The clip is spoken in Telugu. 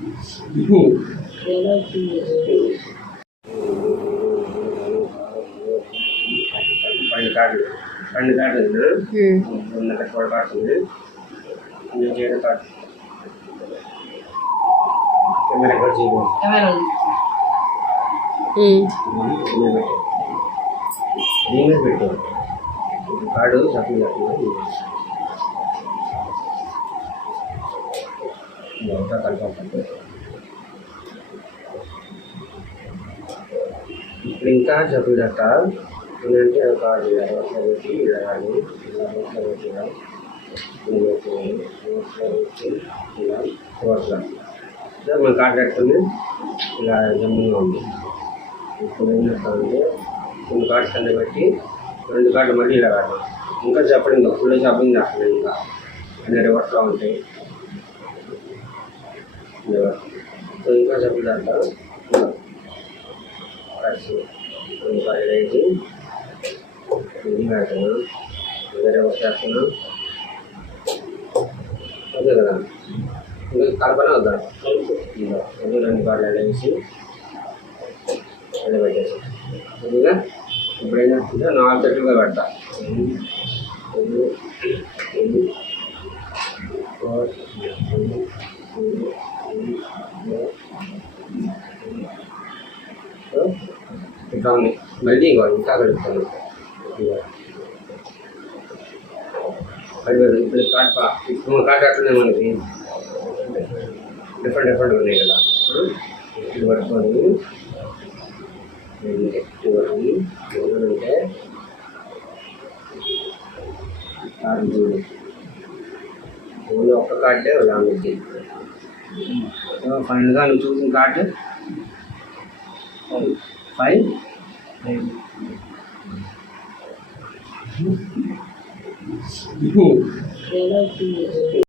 రెండు కార్డులు పడుతుంది కెమెరా పెట్టు కార్డు షాపింగ్ ఇప్పుడు ఇంకా చెప్పినట్ట ఏంటంటే కార్డు పెట్టి ఇలా కానీ ఇలా మన కార్డు పెట్టుకుని ఇలా జమ్ముగా ఉంది. ఇప్పుడు ఏం చేస్తామంటే రెండు కార్డ్స్ కింద పెట్టి రెండు కార్డులు మళ్ళీ ఇలా కాదు ఇంకా చెప్పండి ఫుల్ షాపింగ్ చేస్తున్నాయి ఇంకా అన్ని రివర్స్లో ఉంటాయి. సో ఇంకా చెప్పినట్ట రెండు కార్డులు వేసి ఇది పెడుతున్నాం వేరే రివర్స్ చేస్తున్నాం. అదే కదా ఇంకా కలపనే వద్దా రెండు కార్డులు వేసి అది పెట్టేసి ఇదిగా ఇప్పుడు ఏం చేస్తుంటే 4 చెట్టుగా పెడతా. 1 2 ఇట్లా ఉంది. మళ్ళీ ఇంకా కలుపుతాను. ఇప్పుడు కార్డ్ అట్లనే మనకి డిఫరెంట్ ఉన్నాయి కదా. ఇది పట్టుకొని అంటే ఓన్లీ ఒక్క కార్డే దానికి ఫైనల్గా నువ్వు చూసిన కార్డు 5